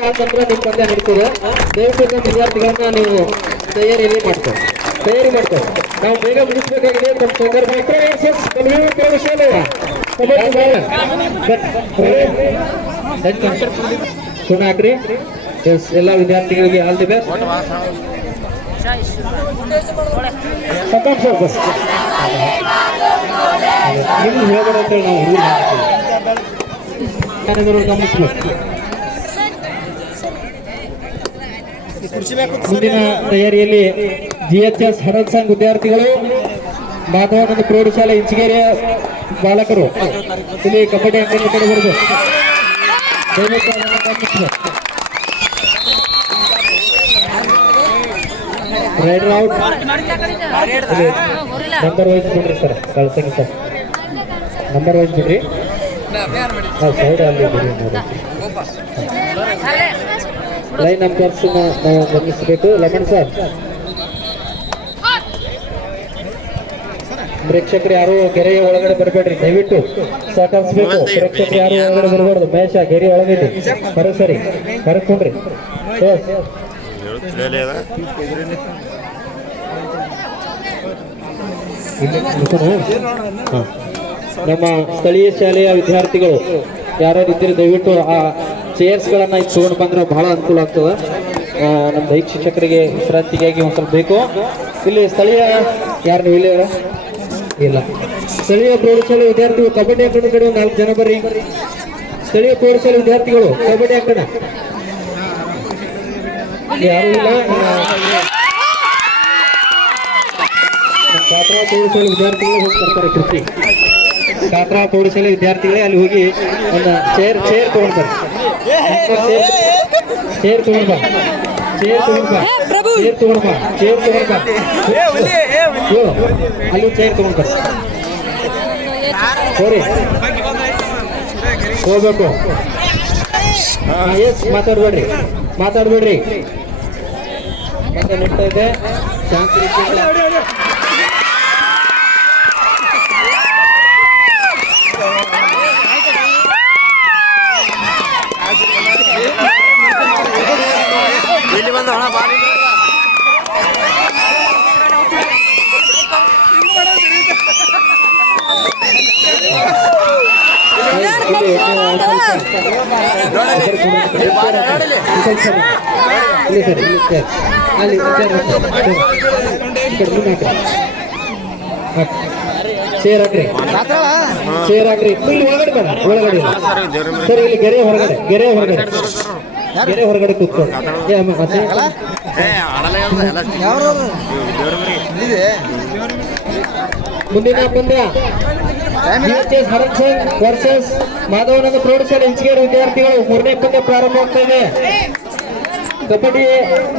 ಆದ ನಂತರ ನಿಮ್ಮ ಪಂದ್ಯ ನಡೀತದೆ. ದಯವಿಟ್ಟು ವಿದ್ಯಾರ್ಥಿಗಳನ್ನ ನೀವು ತಯಾರಿ ಮಾಡ್ಕೊ. ನಾವು ಬೇಗ ಮುಗಿಸ್ಬೇಕಾಗಿದೆ. ನಮ್ಮ ಸಂದರ್ಭ ಸುನಾಕ್ರಿ. ಎಸ್, ಎಲ್ಲ ವಿದ್ಯಾರ್ಥಿಗಳಿಗೆ ಆಲ್ ದಿ ಬೆಸ್ಟ್. ನಿಮ್ಗೆ ಹೇಳ್ಬೇಡ ಅಂತೇಳಿ ನಾವು ಗಮನಿಸ್ಬೇಕು. ಮುಂದಿನ ತಯಾರಿಯಲ್ಲಿ GHS ಹಡಲ್ ಸಂಘ ವಿದ್ಯಾರ್ಥಿಗಳು, ಮಾಧವಾನಂದ ಪ್ರೌಢಶಾಲೆ ಇಂಚಿಗೇರಿಯ ಬಾಲಕರು ಇಲ್ಲಿ ಕಬಡ್ಡಿ ಅಂಗಡಿ ಕಡೆ ಬರುದು. Rider out. ನಂಬರ್ ವೈಸ್ ಬಿಡ್ರಿ ಸರ್, ಕಳ್ಸಂಗಿ ಸರ್, ನಂಬರ್ ವೈಸ್ ಬಿಡ್ರಿ. ಸೈಡ್ ಅಲ್ಲಿ ಲೈನ್ ನಂಬರ್ಸ್ ನಾವು ಗಮನಿಸಬೇಕು. ಲೆಮನ್ ಸರ್, ಪ್ರೇಕ್ಷಕರು ಯಾರು ಗೆರೆಯ ಒಳಗಡೆ ಬರಬೇಡ್ರಿ, ದಯವಿಟ್ಟು ಸಹಕರಿಸಬೇಕು. ಪ್ರೇಕ್ಷಕರು ಯಾರು ಒಳಗಡೆ ಬರಬಾರ್ದು. ಮಹೇಶ ಗೆರೆ ಒಳಗಿದೆ, ಸರಿ ಕರೆಸ್ಕೊಂಡ್ರಿ. ನಮ್ಮ ಸ್ಥಳೀಯ ಶಾಲೆಯ ವಿದ್ಯಾರ್ಥಿಗಳು ಯಾರ್ಯಾರು ಇದ್ದೀರಿ ದಯವಿಟ್ಟು ಆ ಚೇರ್ಸ್ ಗಳನ್ನ ತಗೊಂಡು ಬಂದ್ರೆ ಬಹಳ ಅನುಕೂಲ ಆಗ್ತದೆ. ನಮ್ಮ ದೈಹಿಕ ಶಿಕ್ಷಕರಿಗೆ ವಿಶ್ರಾಂತಿಗಾಗಿ ಒಂದು ಸ್ವಲ್ಪ ಬೇಕು. ಇಲ್ಲಿ ಸ್ಥಳೀಯ ಯಾರು ನೀವು ಇಲ್ಲಿ ಇಲ್ಲ, ಸ್ಥಳೀಯ ಪ್ರೌಢಶಾಲೆ ವಿದ್ಯಾರ್ಥಿಗಳು ಕಬಡ್ಡಿ ಅಂಕಣ ಕಡೆ ಒಂದು 4 ಜನ ಬರ್ರಿ. ಸ್ಥಳೀಯ ಪ್ರೌಢಶಾಲೆ ವಿದ್ಯಾರ್ಥಿಗಳು ಕಬಡ್ಡಿ ಅಂಕಣ ಯಾರು ಇಲ್ಲ. ಕಾಟ್ರಾ ಪ್ರೌಢಶಾಲೆ ವಿದ್ಯಾರ್ಥಿಗಳು ಹೋಗಿ ಬರ್ತಾರೆ. ಕೃಷಿ ಕಾಟ್ರಾ ಪ್ರೌಢಶಾಲೆ ವಿದ್ಯಾರ್ಥಿಗಳೇ ಅಲ್ಲಿ ಹೋಗಿ ಒಂದು ಚೇರ್ ತಗೊಂಡ್ಬಾರ. ಅಲ್ಲಿ ಚೇರ್ ತಗೊಂಡ್ಬಾರ. ಸರಿ ಹೋಗ್ಬೇಕು. ಎಸ್, ಮಾತಾಡ್ಬೇಡ್ರಿ ಮತ್ತೆ ನಡ್ತಾ ಇದೆ. ಶಾಂತಿ ಇಲ್ಲಿ ಬಂದು ಹಣ ಬಾರಿ ಚೇರ್ ಹಾಕ್ರಿ. ಇಲ್ಲಿ ಒಳಗಡೆ ಬೇಡ, ಒಳಗಡೆ ಸರ್. ಇಲ್ಲಿ ಗೆರೆ ಹೊರಗಡೆ ಕೂತ್ಕೊಂಡು ಮುಂದಿನ ಪಂದ್ಯ GHS ಹರತ್ ಸಿಂಗ್ ವರ್ಸಸ್ ಮಾಧವಾನಂದ ಪ್ರೌಢಶಾಲೆ ಇಂಚಿಗೇರಿ ವಿದ್ಯಾರ್ಥಿಗಳು. 3ನೇ ಪಂದ್ಯ ಪ್ರಾರಂಭವಾಗ್ತಾ ಇದೆ. ಕಬಡ್ಡಿ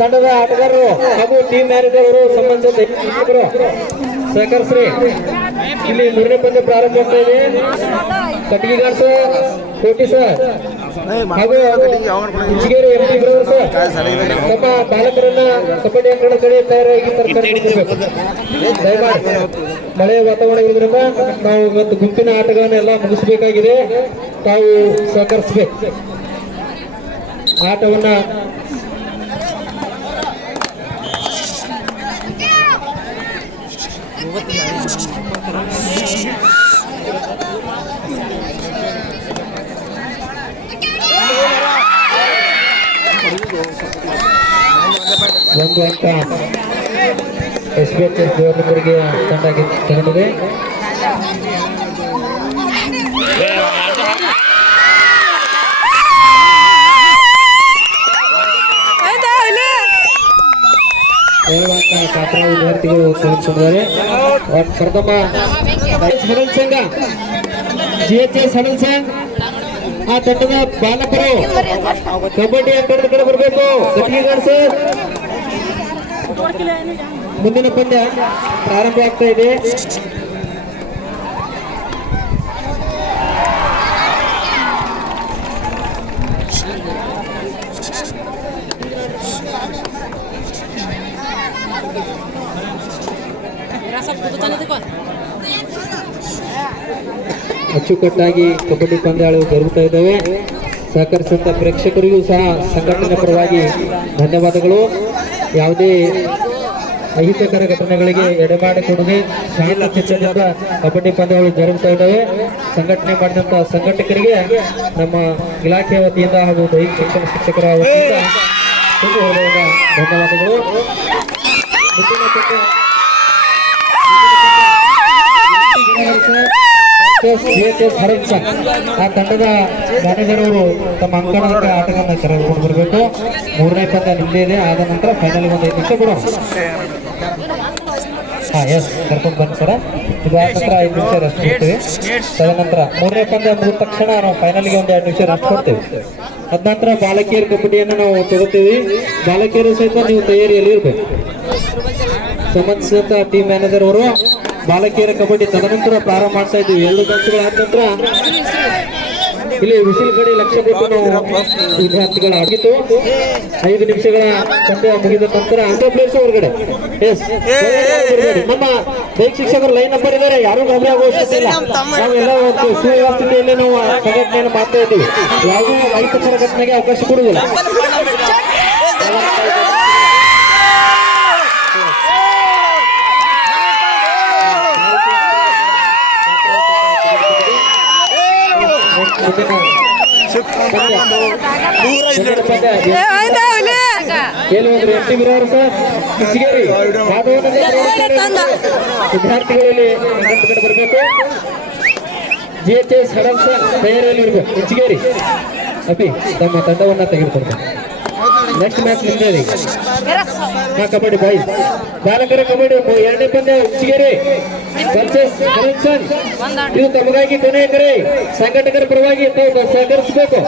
ತಂಡದ ಆಟಗಾರರು ಹಾಗೂ ಟೀಮ್ ಮ್ಯಾನೇಜರ್ ಅವರು ಸಂಬಂಧಿಸಿದ ಸಹಕರಿಸ್ರಿ. ಇಲ್ಲಿ 3ನೇ ಪಂದ್ಯ ಪ್ರಾರಂಭವಾಗ್ತಾ ಇದೆ. ಕಟ್ಟಿಗೆಗಾರ್ ಸರ್, ಕೋಟಿ ಸರ್ ಹಾಗೂ ಇಂಚಿಗೇರಿ MP ಬ್ರದರ್ ಸರ್ ತಮ್ಮ ಬಾಲಕರನ್ನ ಕಬಡ್ಡಿ ಅಂಗಣ ಕಡೆ ತಯಾರಾಗಿ ತರಬೇಕು. ದಯಮಾಡಿ ಮಳೆಯ ವಾತಾವರಣ ಇರೋದ್ರಿಂದ ನಾವು ಇವತ್ತು ಗುಂಪಿನ ಆಟಗಳನ್ನೆಲ್ಲ ಮುಗಿಸಬೇಕಾಗಿದೆ. ತಾವು ಸಹಕರಿಸಬೇಕು. ಆಟವನ್ನ ಒಂದು ಅಂಕ SBHS ದೇವರಮೂರಿಗೆ ತಂಡ ತಗೊಂಡಿದೆ. ಕಾಟ್ರಾ ವಿದ್ಯಾರ್ಥಿಗಳು ತೆಗೆದುಕೊಂಡಿದ್ದಾರೆ. ಪ್ರಥಮ ಹಡಲ್ ಸಂಘ GHS ಹಡಲ್ ಸಂಘ ಆ ತಂಡದ ಬಾಲಕರು ಕಬಡ್ಡಿ ಅಂಕಣದ ಕಡೆ ಬರಬೇಕು. ಸರ್, ಮುಂದಿನ ಪಂದ್ಯ ಪ್ರಾರಂಭ ಆಗ್ತಾ ಇದೆ. ಅಚ್ಚುಕಟ್ಟಾಗಿ ಕಬಡ್ಡಿ ಪಂದ್ಯಾಳು ಜರುಗುತ್ತಾ ಇದ್ದಾವೆ. ಸಹಕರಿಸಿದ ಪ್ರೇಕ್ಷಕರಿಗೂ ಸಹ ಸಂಘಟನೆ ಪರವಾಗಿ ಧನ್ಯವಾದಗಳು. ಯಾವುದೇ ಅಹಿತಕರ ಘಟನೆಗಳಿಗೆ ಎಡೆಮಾಡಿಕೊಡದೆ ಶಾಂತಚಿತ್ತದಿಂದ ಕಬಡ್ಡಿ ಪಂದ್ಯಗಳು ಜರುಗುತ್ತಾ ಇದ್ದಾವೆ. ಸಂಘಟನೆ ಮಾಡಿದಂಥ ಸಂಘಟಕರಿಗೆ ನಮ್ಮ ಇಲಾಖೆಯ ವತಿಯಿಂದ ಹಾಗೂ ದೈಹಿಕ ಶಿಕ್ಷಕರ ವತಿಯಿಂದ ಧನ್ಯವಾದಗಳು. ಆ ತಂಡದ ಮ್ಯಾನೇಜರ್ ಅವರು ತಮ್ಮ ಅಂಕಣದ ಆಟಗಳನ್ನ ಕರೆದುಕೊಂಡು ಬರಬೇಕು. 3ನೇ ಪಂದ್ಯ ನಿಮ್ಮದೇ ಇದೆ. ಆದ ನಂತರ ಫೈನಲ್ ಒಂದು 5 ನಿಮಿಷ ಬಿಡೋಣ. ಎಸ್, ಕರ್ಕೊಂಡು ಬನ್ನಿ ಸರ. ಇದಾದ ನಂತರ 5 ನಿಮಿಷ ರೆಸ್ಟ್ ಕೊಡ್ತೀವಿ. ತದನಂತರ 3ನೇ ಪಂದ್ಯ ಮುಗಿದ ತಕ್ಷಣ ನಾವು ಫೈನಲ್ಗೆ ಒಂದು 2 ನಿಮಿಷ ರೆಸ್ಟ್ ಕೊಡ್ತೇವೆ. ಅದ ನಂತರ ಬಾಲಕಿಯರ ಕಬಡ್ಡಿಯನ್ನು ನಾವು ತಗೋತೀವಿ. ಬಾಲಕಿಯರು ಸಹಿತ ನೀವು ತಯಾರಿಯಲ್ಲಿ ಇರಬೇಕು. ಸಂಬಂಧಿಸಿದಂತ ಟೀಮ್ ಮ್ಯಾನೇಜರ್ ಅವರು ಬಾಲಕಿಯರ ಕಬಡ್ಡಿ ತದನಂತರ ಪ್ರಾರಂಭ ಮಾಡ್ತಾ ಇದ್ದೀವಿ. 2 ಗಂಟೆಗಳ ಆದ ನಂತರ ಇಲ್ಲಿ ವಿಸಿಲ್ ಕಡೆ ಲಕ್ಷ್ಯ ಕೊಟ್ಟು ನಾವು ವಿದ್ಯಾರ್ಥಿಗಳ ಆಗಿತ್ತು. 5 ನಿಮಿಷಗಳ ಪಂದ್ಯ ಮುಗಿದ ನಂತರ ಅಂತ ಪ್ಲೇಸ್ ಹೊರಗಡೆ. ಎಸ್, ನಮ್ಮ ದೈಹಿಕ ಶಿಕ್ಷಕರು ಲೈನ್ ನಂಬರ್ ಇದ್ದಾರೆ. ಯಾರು ಗಾಬರಿ ಆಗೋ ಅವಶ್ಯಕತೆ ಇಲ್ಲ. ನಾವೆಲ್ಲ ಸುವ್ಯವಸ್ಥೆಯಲ್ಲಿ ನಾವು ಸಂಘಟನೆಯನ್ನು ಮಾಡ್ತಾ ಇದ್ದೀವಿ. ಯಾವುದೇ ಅಹಿತಕರ ಘಟನೆಗೆ ಅವಕಾಶ ಕೊಡುವುದಿಲ್ಲ. ವಿದ್ಯಾರ್ಥಿಗಳಲ್ಲಿ ಬರಬೇಕು. GHS ಹಡಲ್ಸ ತಯಾರಿಯಲ್ಲಿ ಇರಬೇಕು. ಹೆಚ್ಚಿಗೇರಿ ಅಪಿ ತಮ್ಮ ತಂಡವನ್ನ ತೆಗೆದುಕೊಳ್ಬೇಕು. ನೆಕ್ಸ್ಟ್ ಮ್ಯಾಚ್ ನಿಮ್ದೇ. ಕಬಡ್ಡಿ ಬಾಯ್ಸ್ ಬಾಲಕರ ಕಬಡ್ಡಿ 2ನೇ ಪಂದ್ಯ ಹೆಚ್ಚಿಗೇರಿ ವರ್ಸಸ್ ಕನೆಕ್ಷನ್. ಇದು ತಮಗಾಗಿ ಕೊನೆಯ ಕರೆ. ಸಂಘಟಕರ ಪರವಾಗಿ ತಾವು ಸಹಕರಿಸಬೇಕು.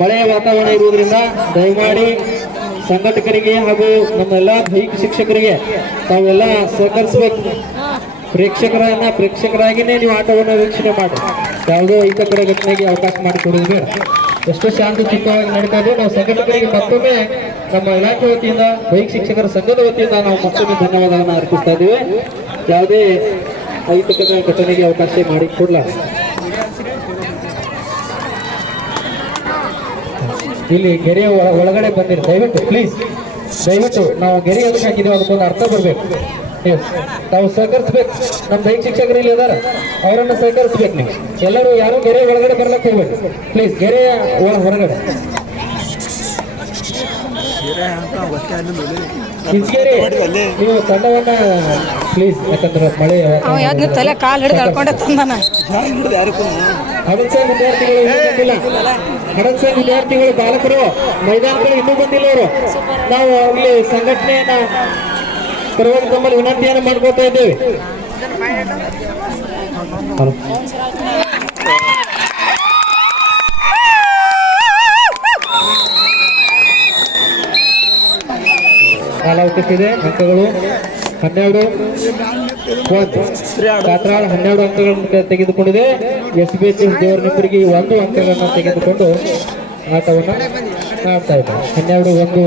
ಮಳೆಯ ವಾತಾವರಣ ಇರುವುದರಿಂದ ದಯಮಾಡಿ ಸಂಘಟಕರಿಗೆ ಹಾಗೂ ನಮ್ಮೆಲ್ಲ ದೈಹಿಕ ಶಿಕ್ಷಕರಿಗೆ ತಾವೆಲ್ಲ ಸಹಕರಿಸಬೇಕು. ಪ್ರೇಕ್ಷಕರಾಗಿನೇ ನೀವು ಆಟವನ್ನು ವೀಕ್ಷಣೆ ಮಾಡಿ. ಯಾವುದೋ ಅಹಿತಕರ ಘಟನೆಗೆ ಅವಕಾಶ ಮಾಡಿಕೊಡೋದು ಬೇಡ. ಎಷ್ಟು ಶಾಂತಿ ಚಿತ್ತವಾಗಿ ನಡೀತಾ ಇದೆ. ನಾವು ಸಂಘಟಕರಿಗೆ ಮತ್ತೊಮ್ಮೆ ನಮ್ಮ ಇಲಾಖೆ ವತಿಯಿಂದ ದೈಹಿಕ ಶಿಕ್ಷಕರ ಸಂಘದ ವತಿಯಿಂದ ನಾವು ಮತ್ತೊಮ್ಮೆ ಧನ್ಯವಾದವನ್ನು ಅರ್ಪಿಸ್ತಾ ಇದ್ದೇವೆ. ಯಾವುದೇ ಅಹಿತಕರ ಘಟನೆಗೆ ಅವಕಾಶ ಮಾಡಿಕೊಡ್ಲ. ಇಲ್ಲಿ ಗೆರೆಯ ಒಳಗಡೆ ಬಂದಿರಿ ದಯವಿಟ್ಟು ಪ್ಲೀಸ್. ದಯವಿಟ್ಟು ನಾವು ಗೆರೆ ಎದಕ್ಕೆ ಹಾಕಿದ್ದೀವಿ ಅದಕ್ಕೊಂದು ಅರ್ಥ ಬರಬೇಕು. ತಾವು ಸಹಕರಿಸ್ಬೇಕು. ನಮ್ಮ ದೈಹಿಕ ಶಿಕ್ಷಕರು ಇಲ್ಲಿ ಇದಾರ, ಅವರನ್ನು ಸಹಕರಿಸ್ಬೇಕು. ನೀವು ಎಲ್ಲರೂ ಯಾರು ಗೆರೆ ಒಳಗಡೆ ಬರ್ಲಕ್ಕೆ ಹೋಗ್ಬೇಕು ಪ್ಲೀಸ್. ಗೆರೆಯ ಹೊರಗಡೆ ಕಿಚ್ಗೇರಿ ನೀವು ತಂಡವನ್ನ ಪ್ಲೀಸ್. ಯಾಕಂದ್ರೆ ಮಳೆ ಹಡಲ್ಸಂಗ್ ವಿದ್ಯಾರ್ಥಿಗಳು ಇನ್ನೂ ಬಂದಿಲ್ಲ. ಹಡಲ್ಸಂಗ್ ವಿದ್ಯಾರ್ಥಿಗಳು ಬಾಲಕರು ಮೈದಾನಗಳು ಇನ್ನೂ ಬಂದಿಲ್ಲ. ಅವರು ನಾವು ಇಲ್ಲಿ ಸಂಘಟನೆಯನ್ನ ಪರವಾಗಿ ತಮ್ಮಲ್ಲಿ ವಿನಂತಿಯನ್ನು ಮಾಡ್ಕೊತಾ ಇದ್ದೇವೆ. ಕಾಲಾವಕಾಶ ಇದೆ. ಅಂಕಗಳು 12 ಕಾತ್ರಾಳ 12 ಅಂಕಗಳನ್ನು ತೆಗೆದುಕೊಂಡಿದೆ. SBH ದೇವರನಿಬ್ಬರಿಗೆ 1 ಅಂಕಗಳನ್ನು ತೆಗೆದುಕೊಂಡು ಆಟವನ್ನು ಆಡ್ತಾ ಇದ್ದಾರೆ. 12-1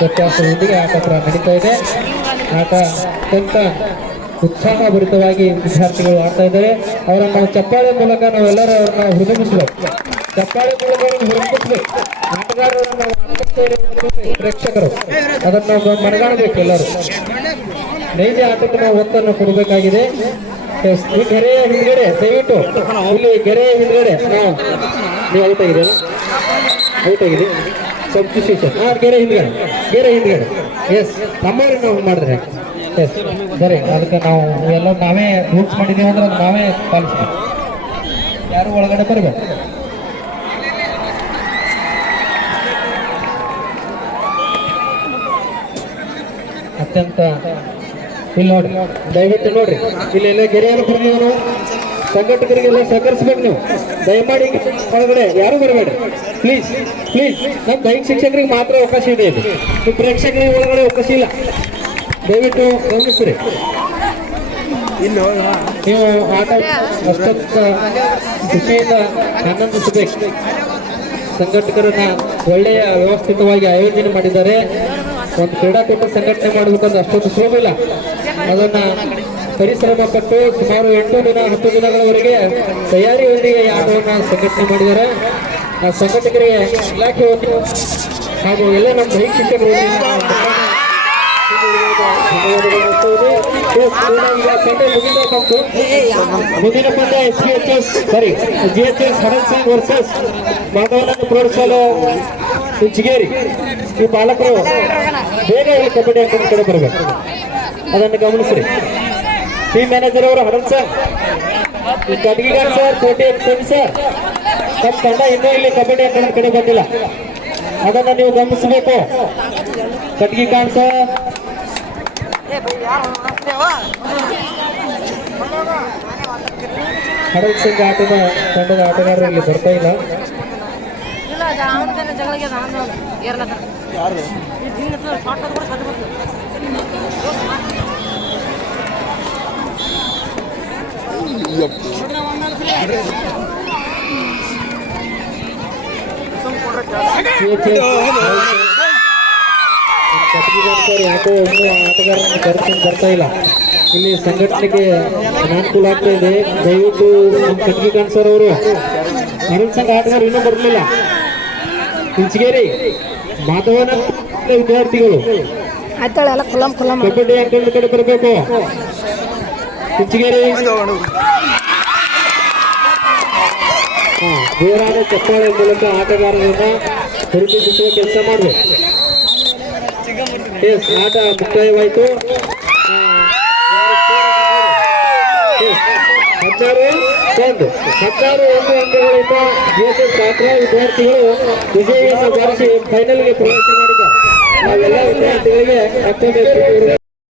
ವ್ಯತ್ಯಾಸದೊಂದಿಗೆ ಆಟ ನಡೀತಾ ಇದೆ. ಆಟ ಅತ್ಯಂತ ಉತ್ಸಾಹಭರಿತವಾಗಿ ವಿದ್ಯಾರ್ಥಿಗಳು ಆಡ್ತಾ ಇದ್ದಾರೆ. ಅವರನ್ನು ಚಪ್ಪಾಳೆ ಮೂಲಕ ನಾವೆಲ್ಲರೂ ಅವ್ರನ್ನ ಹುರಿದುಂಬಿಸಬೇಕು. ಚಪ್ಪಾಳೆ ಮೂಲಕ ಹುರಿದುಂಬಿಸಬೇಕು. ಆಟಗಾರರನ್ನು ಪ್ರೇಕ್ಷಕರು ಅದನ್ನು ಮನಗಾಣಬೇಕು. ಎಲ್ಲರೂ ನೈಜ ಆಟಕ್ಕೆ ನಾವು ಒತ್ತನ್ನು ಕೊಡಬೇಕಾಗಿದೆ. ಈ ಗೆರೆಯ ಹಿಂದ್ಗಡೆ ದಯವಿಟ್ಟು ಇಲ್ಲಿ ಗೆರೆಯ ಹಿಂದ್ಗಡೆ ನೀವು ಔಟ್ ಆಗಿದೆ. ಸಬ್ಸ್ಟಿಟ್ಯೂಷನ್ ಗೆರೆ ಹಿಂದ್ಗಡೆ ಎಸ್ ನಮ್ಮವ್ರಿಗೆ ನಾವು ಮಾಡಿದ್ರೆ ಎಸ್ ಸರಿ. ಅದಕ್ಕೆ ನಾವು ಎಲ್ಲ ನಾವೇ ರೂಲ್ಸ್ ಮಾಡಿದ್ದೀವಿ ಅಂದ್ರೆ ಅದು ನಾವೇ ಪಾಲಿಸ್ಬೇಕು. ಯಾರು ಒಳಗಡೆ ಬರಬೇಕು. ಅತ್ಯಂತ ಇಲ್ಲಿ ನೋಡ್ರಿ, ದಯವಿಟ್ಟು ನೋಡ್ರಿ, ಇಲ್ಲೆಲ್ಲ ಗೆರೆಯನ್ನು ಬರ್ತೀವಿ ನಾವು. ಸಂಘಟಕರಿಗೆಲ್ಲ ಸಹಕರಿಸ್ಬೇಕು. ನೀವು ದಯಮಾಡಿ ಒಳಗಡೆ ಯಾರು ಬರಬೇಡ್ರಿ ಪ್ಲೀಸ್. ನಮ್ಮ ದೈಹಿಕ ಶಿಕ್ಷಕರಿಗೆ ಮಾತ್ರ ಅವಕಾಶ ಇದೆ. ಇದು ನೀವು ಪ್ರೇಕ್ಷಕರಿಗೆ ಒಳಗಡೆ ಅವಕಾಶ ಇಲ್ಲ. ದಯವಿಟ್ಟು ಗಮನಿಸ್ರಿ. ನೀವು ಆಟ ಅಷ್ಟೊತ್ತ ಖುಷಿಯಿಂದ ಆನಂದಿಸಬೇಕು. ಸಂಘಟಕರನ್ನ ಒಳ್ಳೆಯ ವ್ಯವಸ್ಥಿತವಾಗಿ ಆಯೋಜನೆ ಮಾಡಿದ್ದಾರೆ. ಒಂದು ಕ್ರೀಡಾಕೂಟ ಸಂಘಟನೆ ಮಾಡಬೇಕಂದ್ರೆ ಅಷ್ಟೊಂದು ಸುಲಭ ಇಲ್ಲ. ಅದನ್ನ ಪರಿಶ್ರಮ ಪಟ್ಟು ಸುಮಾರು 8 ದಿನ 10 ದಿನಗಳವರೆಗೆ ತಯಾರಿಯೊಂದಿಗೆ ಈ ಆಟವನ್ನು ಸಂಘಟನೆ ಮಾಡಿದ್ದಾರೆ. ಆ ಸಂಘಟಕರಿಗೆ ಇಲಾಖೆ ಹಾಗೂ ಎಲ್ಲ ನಮ್ಮ ದೈಹಿಕ ಶಿಕ್ಷಕರು ಮುಂದಿನ ಪಂದ್ಯ GHS ಹಡನ್ಸಿಂಗ್ ವರ್ಸಸ್ ಮಾಧವನಂದ ಪ್ರೌಢಶಾಲೆ ಹುಂಚಿಗೇರಿ. ಈ ಬಾಲಕರು ಬೇಗ ಈ ಕಬಡ್ಡಿ ಅಂಕಣ ಕಡೆ ಬರಬೇಕು, ಅದನ್ನು ಗಮನಿಸ್ರಿ. ಟೀಮ್ ಮ್ಯಾನೇಜರ್ ಅವರು ಹಡನ್ಸರ್ ಕಟ್ಗಿಗಾರ್ ಸರ್, ಕೋಟೆ ಸರ್, ನಮ್ಮ ತಂಡ ಇನ್ನೂ ಇಲ್ಲಿ ಕಬಡ್ಡಿ ಅಂಕಣ ಕಡೆ ಬಂದಿಲ್ಲ, ಅದನ್ನು ನೀವು ಗಮನಿಸಬೇಕು. ಕಟ್ಗಿ ಕಾಣ್ಸ ಹಡಲ್ ಸಿಂಗ್ ಆಟದ ತಂಡದ ಆಟಗಾರರು ಇಲ್ಲಿ ಬರ್ತಾ ಇಲ್ಲ. ಯಾಕೋ ಇನ್ನೂ ಆಟಗಾರರನ್ನು ಕರೆಸ್ಕೊಂಡು ಬರ್ತಾ ಇಲ್ಲ. ಇಲ್ಲಿ ಸಂಘಟನೆಗೆ ಅನಾನುಕೂಲ ಆಗ್ತಾ ಇದೆ. ದಯವಿಟ್ಟು ನಮ್ಮ ಕಟ್ಗಿ ಕಾಣ್ಸರ್ ಅವರು ಹಡಲ್ ಸಂಘ ಆಟಗಾರರು ಇನ್ನೂ ಬರಲಿಲ್ಲ. ಹುಂಚಿಗೇರಿ ಮಾಧವನ ವಿದ್ಯಾರ್ಥಿಗಳು ಕಬಡ್ಡಿ ಅಂಕಣದ ಕಡೆ ಬರಬೇಕು. ಹುಂಚಿಗೇರಿ ಜೋರಾದ ಚಪ್ಪಾಳೆ ಮೂಲಕ ಆಟಗಾರರನ್ನ ಹುರಿದುಂಬಿಸುವ ಕೆಲಸ ಮಾಡಬೇಕು. ಆಟ ಮುಕ್ತಾಯವಾಯಿತು. 16-1 ಅಂಕಗಳಿಂದ GHS ಪಾತ್ರ ವಿದ್ಯಾರ್ಥಿಗಳು ವಿಜಯವನ್ನು ಬಾರಿಸಿ ಫೈನಲ್ಗೆ ಪ್ರವೇಶ ಮಾಡಿದ್ದಾರೆ. ನಾವೆಲ್ಲ ವಿದ್ಯಾರ್ಥಿಗಳಿಗೆ ಮತ್ತೊಂದು